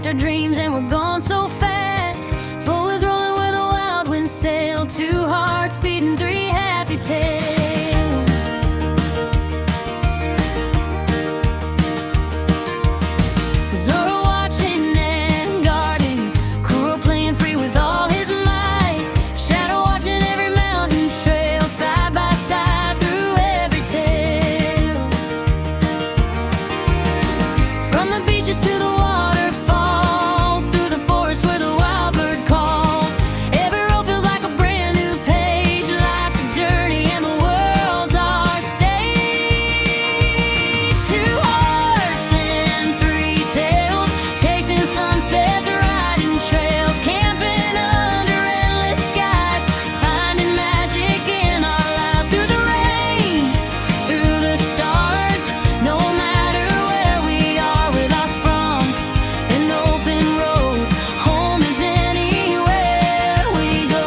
packed our dreams and we're gone so fast. Four wheels rolling where the wild winds sail. Two hearts beating, three happy tales. Zorro watching and guarding, Kuro playing free with all his might. Shadow watching every mountain trail, side by side through every tale. From the beaches to the waterfalls, through the forest where the wild bird calls. Every road feels like a brand new page. Life's a journey and the world's our stage. Two hearts and three tales, chasing sunsets, riding trails, camping under endless skies, finding magic in our lives. Through the rain, through the stars, no matter where we are with our fronts and open roads, home is anywhere we go.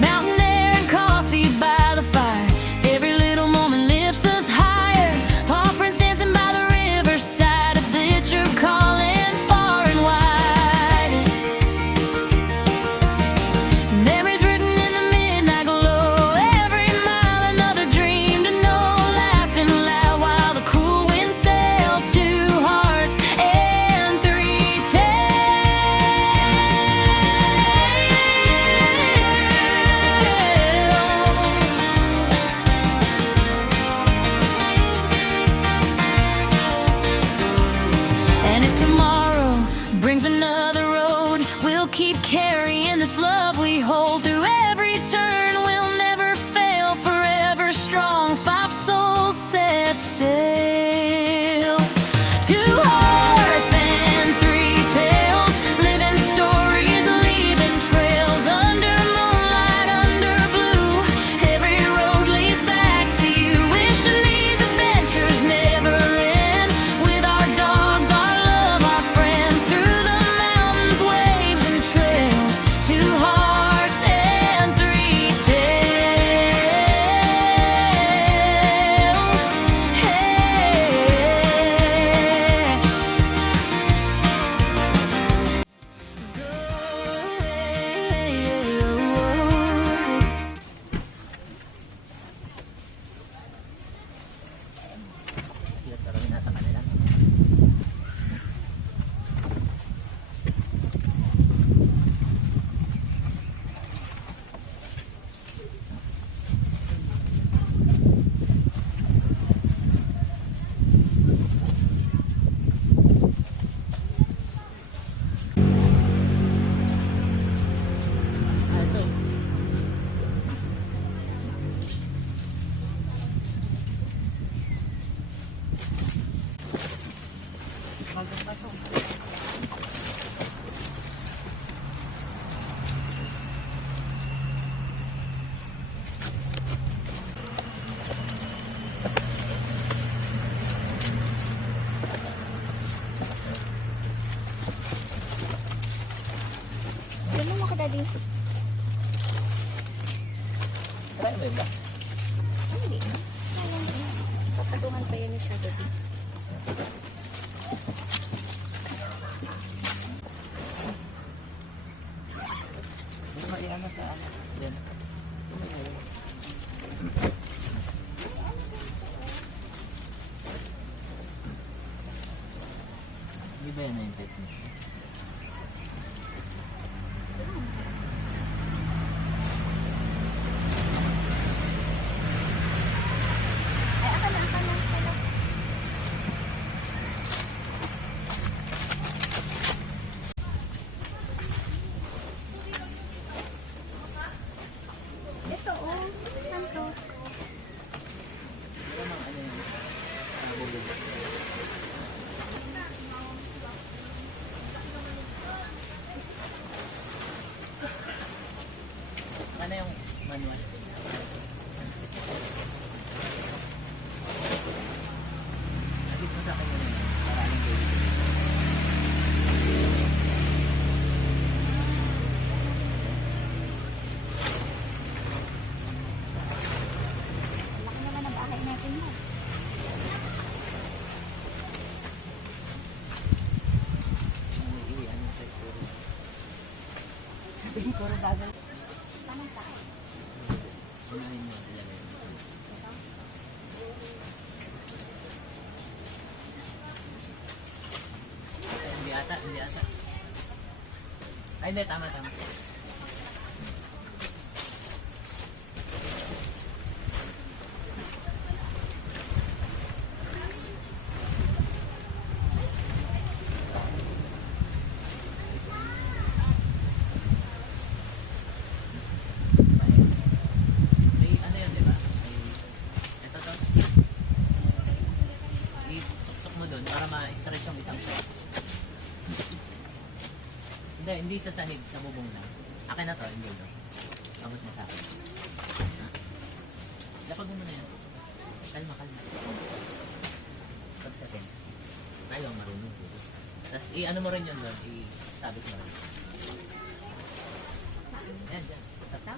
Mountain air and coffee by the fire, every little moment lifts us higher. Paw prints dancing by the riverside, a picture calling far and wide. Memories written in the midnight glow, every mile another dream to know. Laughing loud while the cool winds sail. Two hearts and three tales. And if tomorrow brings another road, we'll keep carrying this love we hold. Through every turn we'll never fail, forever strong, five souls set sail. Two hearts and three tales, living stories, leaving trails. Under moonlight, under blue, every road leads back to you. Wishing these adventures never end, with our dogs, our love, our friends. Through the mountains, waves and trails. Two hearts and three tales. Ganun mo ka, Daddy. Try mo ba? Hindi. Papadungan pa yan siya, Daddy. Hindi maiano sa ano. Yan. Hindi ba yan na yung technique? Ay, aka na. Ito, oh. Saan to? Ito mga ano yan? Bulog. Tamang tayo. Unahin nyo. Ilagay mo. Hindi ata, hindi ata. Ay, hindi, tama, tama. May ano yun, di ba? May, eto to. I-suksok mo dun para ma-stretch yung isang side. Hindi sa sahig, sa bubong lang. Akin na to, hindi to. Abot mo sa akin. Lapag mo muna yan. Kalma, kalma. Pagsatin. Tayo ang marunong. Tapos i-ano mo rin yun doon, i-sabit mo rin. Ayan, dyan. Tata.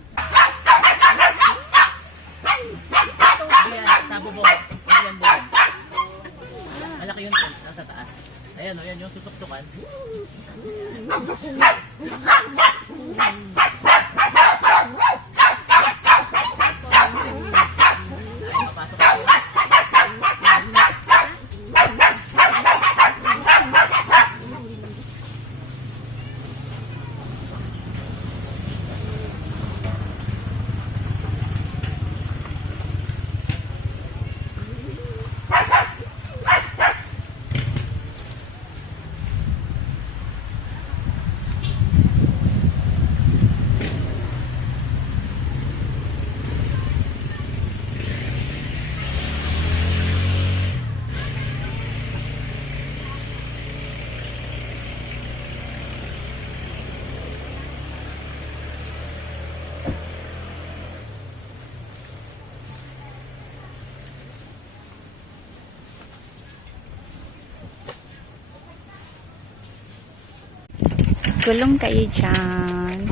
Hindi yan, sa bubong. Hindi yan bubong. Malaki yun, nasa taas. Ayan o, yan yung susuksukan. Ay, papasok ako. Gulong kayo dyan.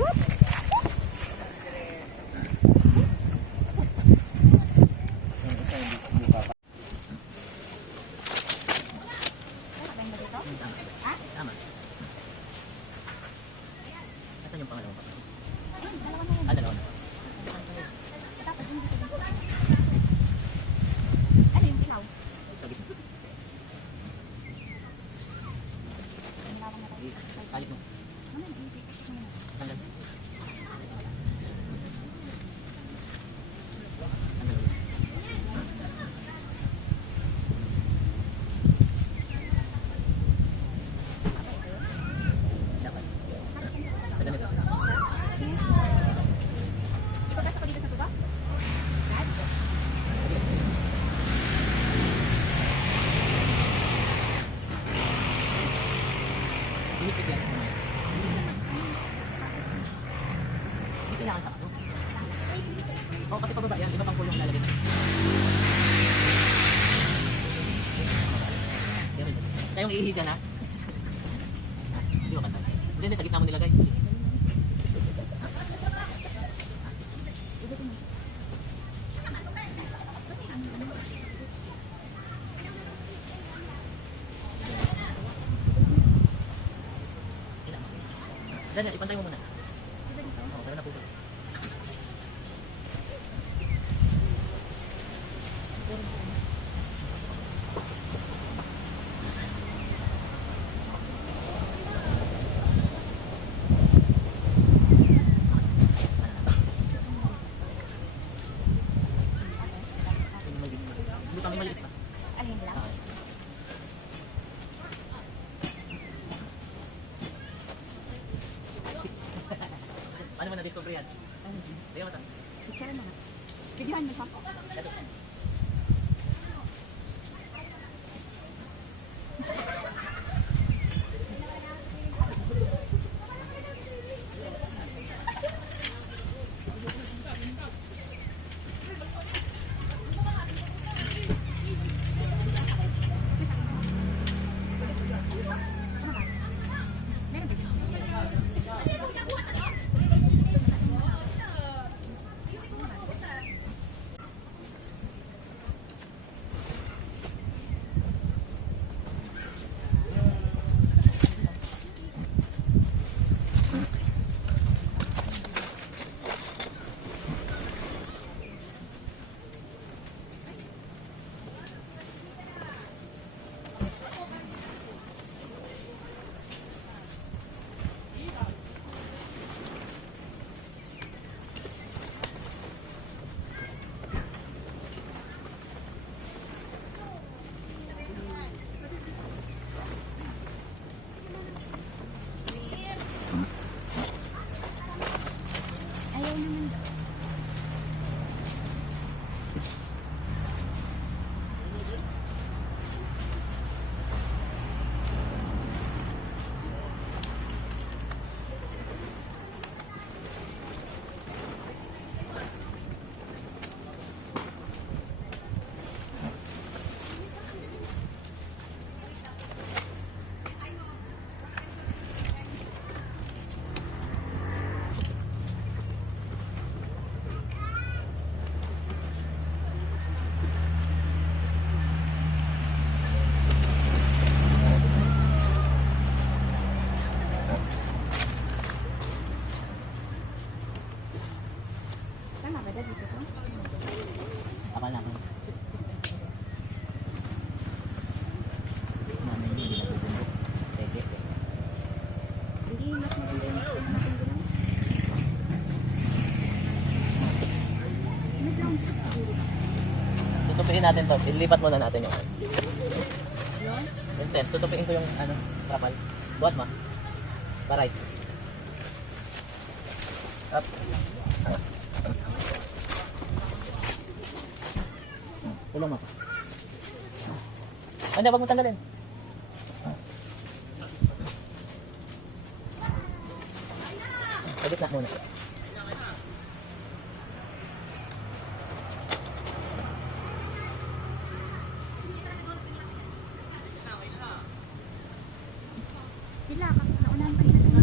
Tama. Asan yung pangalawang kapatid? Ah, dalawa na. Ano yung ilaw? Sa gitna. Alit mo. Tanggal. Tanggal. Dapat. Sa ganito. Ipapasok ko dito sa tuba? Inipit yan. Hindi kailangan sa ano. Oo, kasi pababa yan. Iba pang kulong lalagay. Kaya yung iihi dyan ha. Hindi ko kanta. Hindi, sa gitna mo nilagay. Daniel, ipantay mo muna. Oo, kaya na po. Hindi kami maliit pa. Alin lang? Paano mo na-discover yan? Hindi mo ito. Picture mo na. Videohan mo siya. Ito. Tutupin natin to. Ilipat muna natin yung yung tent. Tutupin ko yung ano, trapal. Buhat mo. Right. Up. Tulong mo. Hindi, wag mo tanggalin. Sabit na muna. Sila, naunahan pa nila.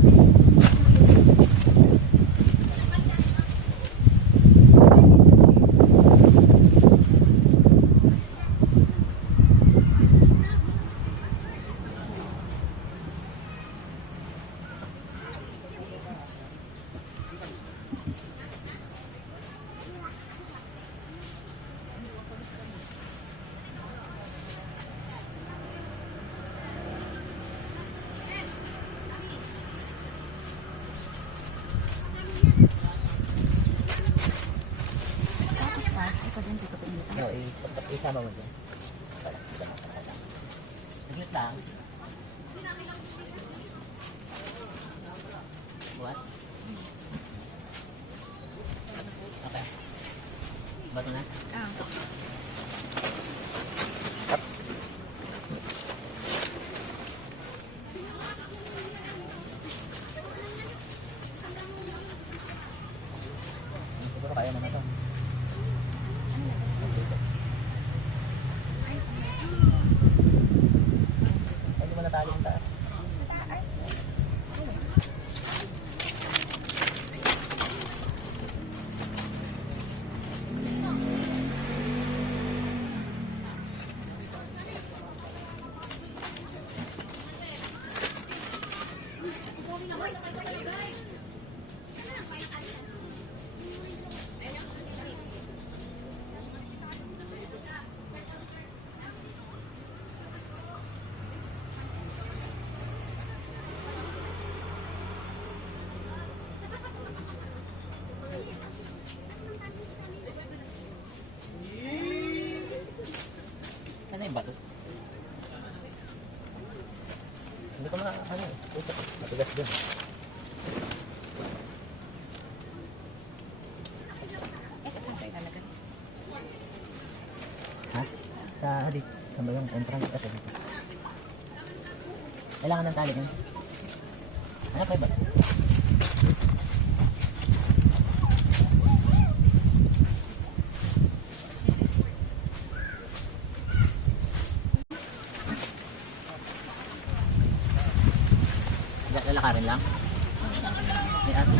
Ito din, dito pa init. No, isama mo dyan. Siglit lang. What? Okay. Bato na? Ah. Up. Siguro kaya naman ito. Hindi mo natali yung taas. Sana yung bato. Hindi ko ano eh. Matigas din. Saan tayo talaga? Ha? Sa di. Sa yung entrance kasi dito. Kailangan ng tali nun. Ano pa ba? Lalakarin lang. May aso.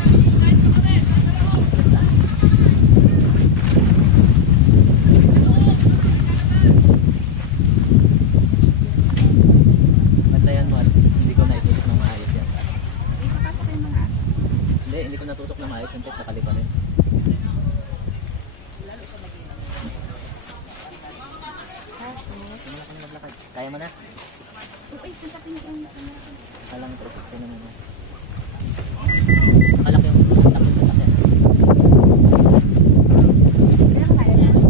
Bantayan mo at hindi ko naitutok ng maayos yan. Isa ka pa yung mga aso. Hindi ko natutok ng maayos. Yung tek nakali pa rin. Simula ka na maglakad. Kaya mo na? Uy, punta ka na yung camera ko. Alang protect na muna. Nakalak yung takot sa takyan. Kaya kaya na.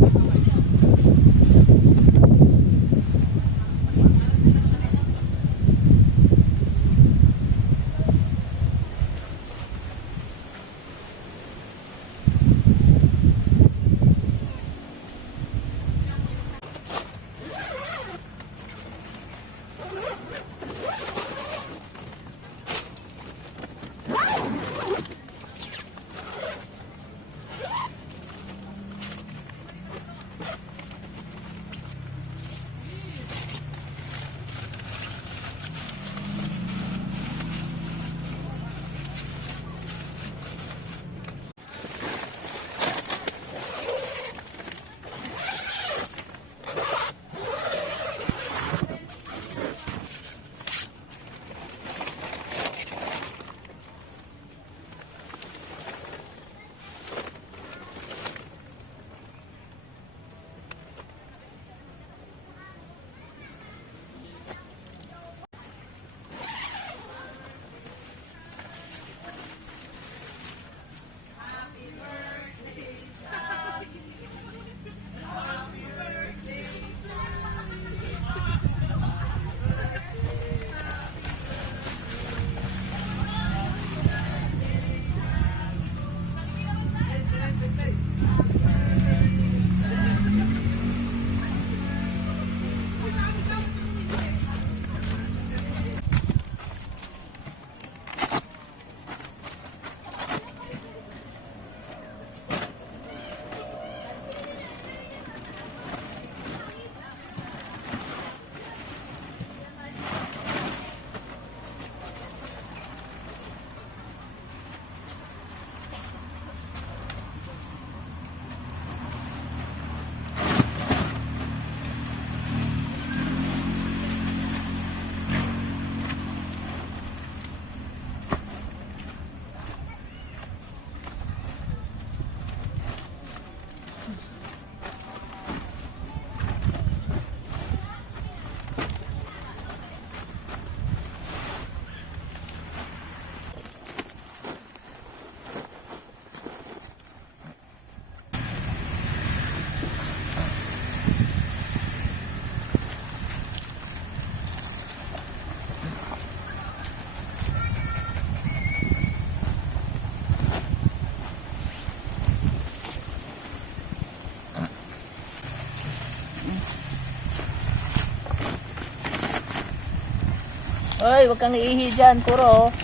Hoy, wag kang iihi dyan, Kuro.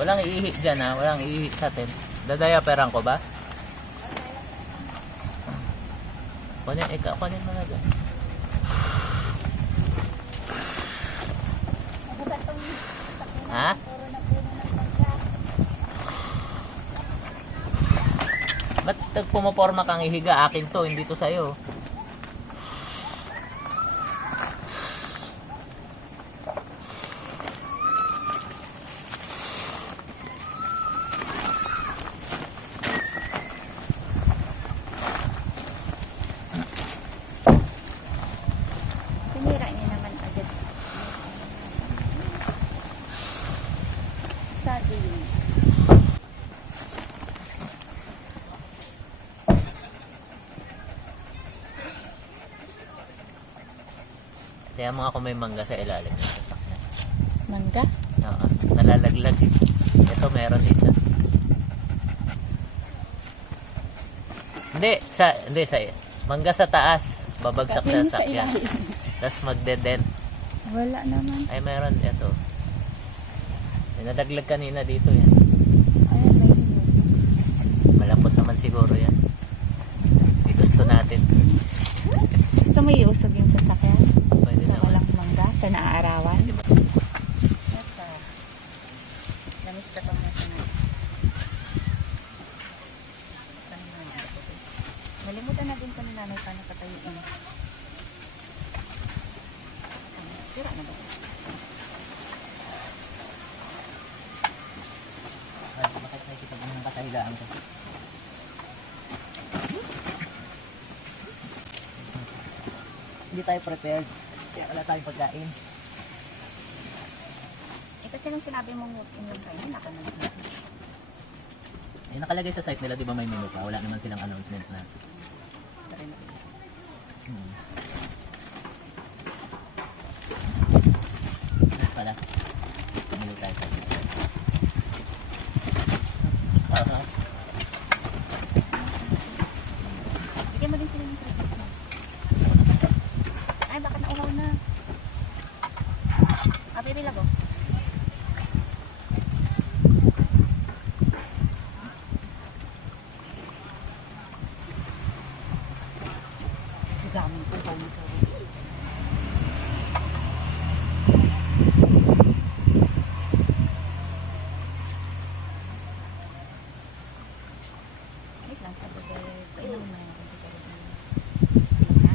Walang iihi dyan ha. Walang iihi sa tent. Dadayaperan ko ba? Kunin mo na dyan. Ha? Ba't pumaporma kang ihiga? Akin to, hindi to sa'yo. Sinira niya naman agad. Sabi yun. Kaya mga kung may mangga sa ilalim ng sasakyan. Mangga? Oo, nalalaglag eh. Ito meron isa. Hindi sa mangga sa taas, babagsak sa sasakyan. Tapos magdedent. Wala naman. Ay meron ito. May nadaglag kanina dito yan. Ayan, may yun. Malambot naman siguro yan. Hindi gusto natin. Gusto mo iusog yung sasakyan? Pwede Sa naman. walang mangga? Sa naaarawan? Hindi ba? Yes, sir. Namis ka pa mga sanay. Nalimutan na din kami nanay paano patayuin. Sira na ba? Ay, bakit nakikita mo ng katahigaan ko? Hindi tayo prepared. Wala tayong pagkain. Eh kasi nung sinabi mong inyong kayo, nakanagin. Eh, nakalagay sa site nila, di ba may menu pa? Wala naman silang announcement na. Hmm. Pala. Menu tayo sa site. Bigyan mo din sila ng credit mo. Ay, baka nauhaw na. Bibila ko. Daming uhaw na sa wait lang, sabi ko, painom mo na natin sa sarili. Ilang na?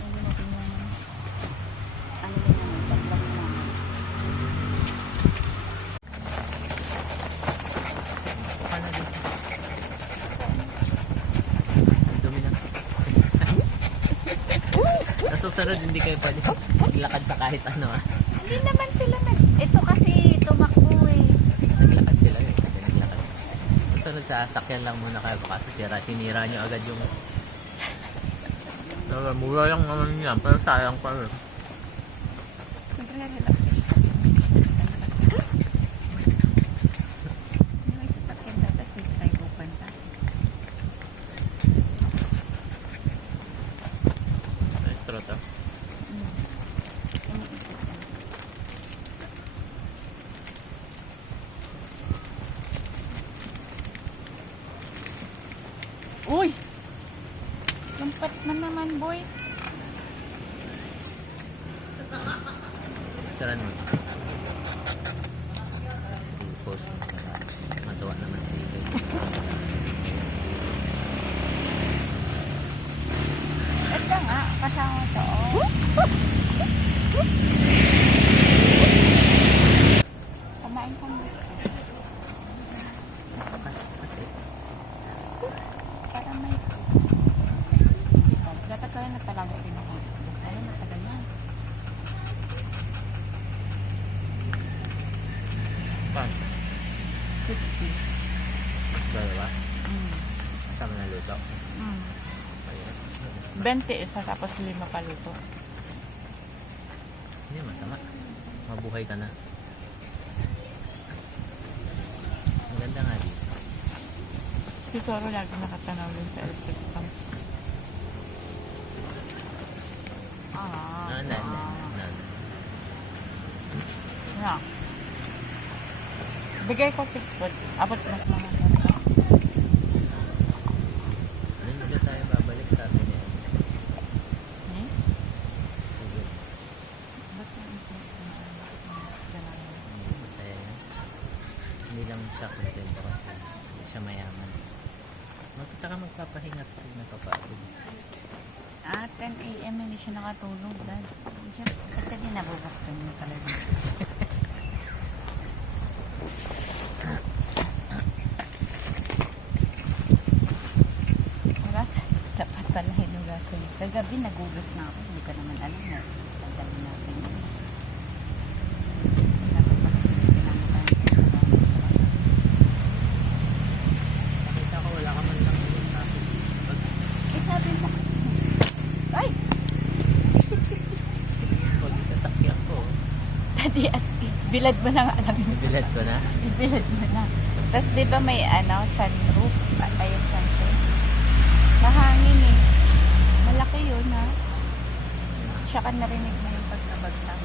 Ayun natin yung ano din naman, bakbak naman. Paano dito? Dumi na. Sa susunod, hindi kayo pwede maglakad sa kahit ano ah. Hindi naman sila ito kasi tumakbo eh. Naglakad sila eh. Pwede naglakad. Susunod sa sakyan lang muna kayo. Baka sinira nyo agad yung... Mura lang naman yan. Pero sayang pa rin. Siyempre relax eh. May sasakyan na, tapos dito tayo pupunta. Maestro to. Iniisip ko. Uy! Lampat man naman, boy. Saran mo. Post. Matuwa naman si Ito nga, kasama to. Kumain ka mo. Para may... Dapat kaya nagtalaga rin ako. Alam, matagal na. Dalawa? Mm. Kasama na luto. Mm. Ayun. 20 isa tapos 5 paluto. Hindi masama. Mabuhay ka na. Maganda nga dito. Si Zoro lagi nakatanaw din sa electric pump. Nan. Yeah. Bigay ko 6 foot. Abot mas mga Ano ulit tayo babalik sa atin yan? eh? Sige. Ba't yung Masaya yan. Hindi lang siya kontento kasi hindi siya mayaman. Tsaka magpapahinga pa rin napapagod. 10 a.m. hindi siya nakatulog, Dad. Kasi di nabubuksan niya talaga. Hugasan. Dapat pala hinugasan. Kagabi nagugas na ako. Hindi ka naman alam na. Tagalin natin yun. Dapat pala pinamatayan ko sa bahay. Nakita ko wala ka man lang ulit sa akin. Sabi mo kasi. Ay! Pag isasakyan ko, Tadi at bilad mo na nga lang yun. bilad ko na. Bilad mo na. Tapos di ba may sunroof? Ayun, sunroof. Mahangin eh. Malaki yun ha. Siya ka narinig mo yung pagkabagtang.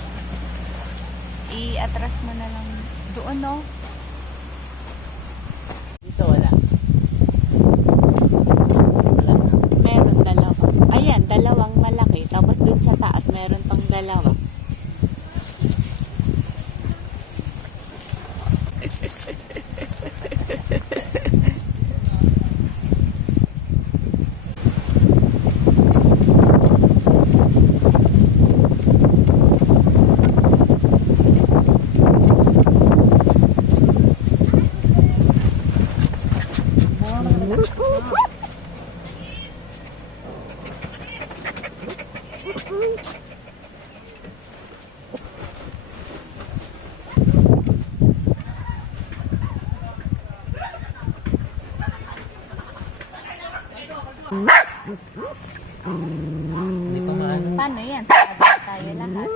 I-atras mo na lang doon no. Dito wala. Meron dalawa. Ayan, dalawang malaki. Tapos dun sa taas meron pang dalawa. Hindi pa maano. Paano yan? Sabi tayo lahat.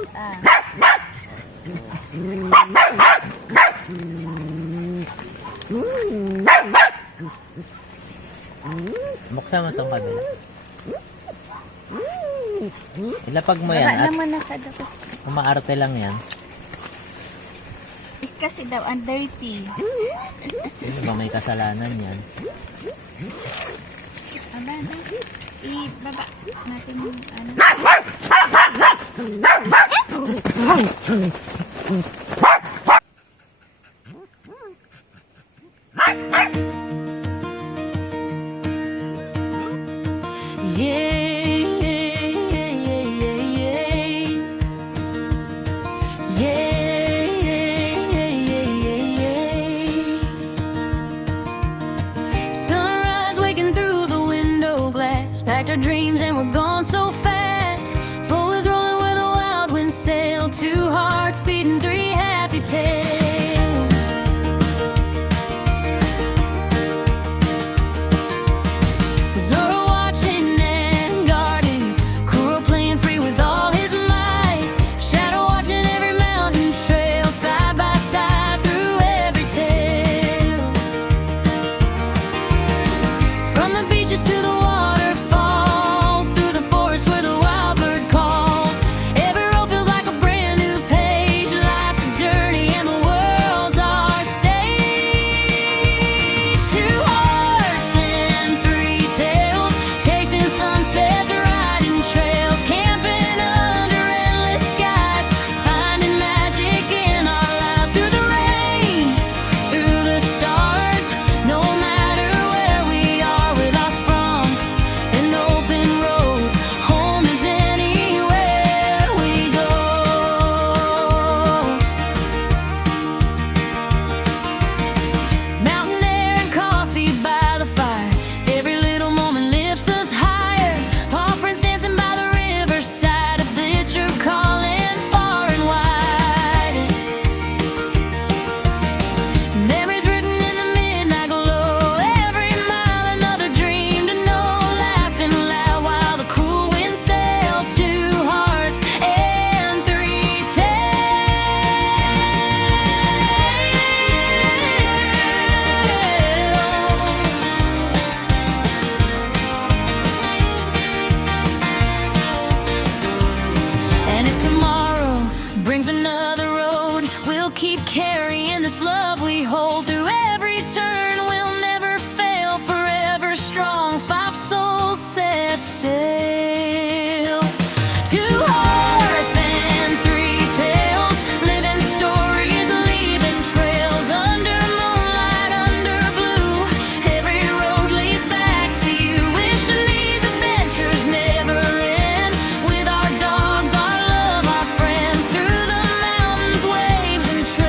Buksan mo itong kabila. Ilapag mo yan at Baba naman na sa dapat. umaarte lang yan. Kasi daw, ang dirty. Sino ba may kasalanan yan? Aba, ibaba natin yung ano. Sunrise waking through the window glass. Packed our dreams and we're gone so fast. Four wheels rolling where the wild winds sail. Two hearts beating, three happy tales. Zorro watching and guarding, Kuro playing free with all his might. Shadow watching every mountain trail, side by side through every tale. From the beaches to the waterfalls, through the forest where the wild bird calls. Every road feels like a brand new page. Life's a journey and the world keep carrying